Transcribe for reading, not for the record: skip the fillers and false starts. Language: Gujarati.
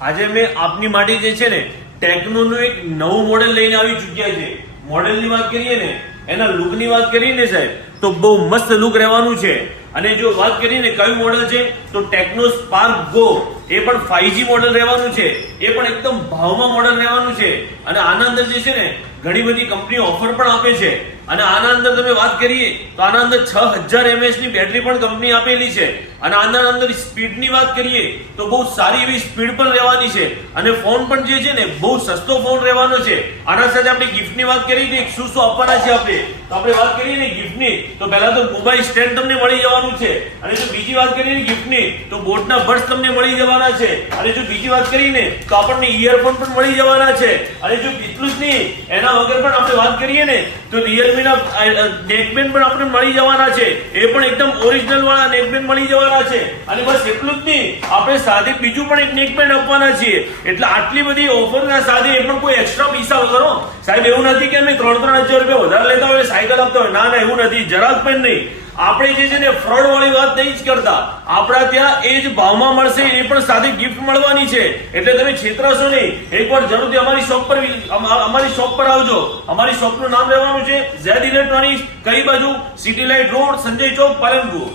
આજે મેં આપની માટે જે છે ને ટેકનોનું એક નવું મોડેલ લઈને આવી ચૂક્યા છે. મોડેલની વાત કરીએ ને, એના લુકની વાત કરીએ ને સાહેબ, તો બહુ મસ્ત લુક રહેવાનું છે. અને જો વાત કરીએ ને કયું મોડેલ છે, તો ટેકનો સ્પાર્ક ગો, એ પણ 5G મોડેલ રહેવાનું છે. એ પણ એકદમ ભાવમાં મોડેલ રહેવાનું છે. અને આના અંદર જે છે ને ઘણી બધી કંપનીઓ ઓફર પણ આપે છે. અને આના અંદર તમે વાત કરીએ તો આના અંદર 6000 mAh ની બેટરી પણ કંપની આપેલી છે. અને આના અંદર સ્પીડની વાત કરીએ તો બહુ સારી એવી સ્પીડ પણ રહેવાની છે. અને ફોન પણ જે છે ને બહુ સસ્તો ફોન રહેવાનો છે. આના સાથે આપણે ગિફ્ટની વાત કરીએ કે શું શું આપવાના છે આપણે, તો આપણે વાત કરીએ ને ગિફ્ટની, તો પહેલા તો મોબાઈલ સ્ટેન્ડ તમને મળી જવાનું છે. અને જો બીજી વાત કરીએ ને ગિફ્ટની, તો બોટના બડ્સ તમને મળી જવાના છે. અને જો બીજી વાત કરીએ ને તો આપણને ઇયરફોન પણ મળી જવાના છે. અને જો એટલું જ નહીં, એના વગર પણ આપણે વાત કરીએ ને તો રિયલમી ના નેકબેન્ડ પણ આપણે મળી જવાના છે. એ પણ એકદમ ઓરિજિનલ વાળા નેકબેન્ડ મળી જવાના છે. અને બસ એટલું જ નહીં, આપણે સાથે બીજું પણ એક નેકબેન્ડ આપવાના છીએ. એટલે આટલી બધી ઓફરના સાથે એ પણ કોઈ એક્સ્ટ્રા પૈસા વગર. સાહેબ એવું નથી કે અમે 3-3000 રૂપિયા વધારે લેતા હોય સાયકલ આપતા હોય, ના એવું નથી, જરાક પણ નહીં. આપણે જે છે ને ફ્રોડ વાળી વાત નહીં જ કરતા. આપણા ત્યાં એ જ ભાવમાં મળશે, એ પણ સાથે ગિફ્ટ મળવાની છે. એટલે તમે છેતરાશો નહીં. એકવાર જરૂરથી અમારી શોપ પર આવજો. અમારી શોપનું નામ રહેવાનું છે ઝેડ ઇલેક્ટ્રોનિક્સ. કઈ બાજુ? સિટી લાઇટ રોડ, સંજય ચોક, પાલનપુર.